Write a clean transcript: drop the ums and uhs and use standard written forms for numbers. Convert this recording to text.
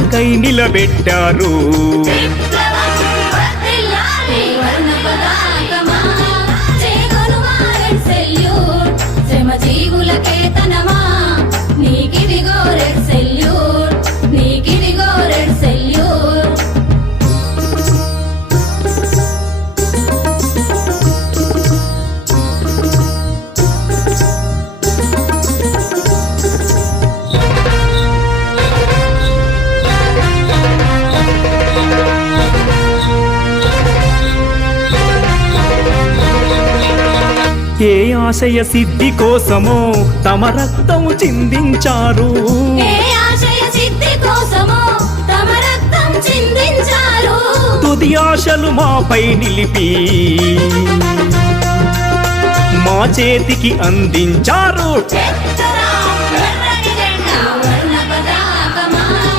మాకై నిలబెట్టారు. ఏ ఆశయ సిద్ధి కోసమో తమ రక్తము చిందించారు. తుది ఆశలు మాపై నిలిపి మా చేతికి అందించారు.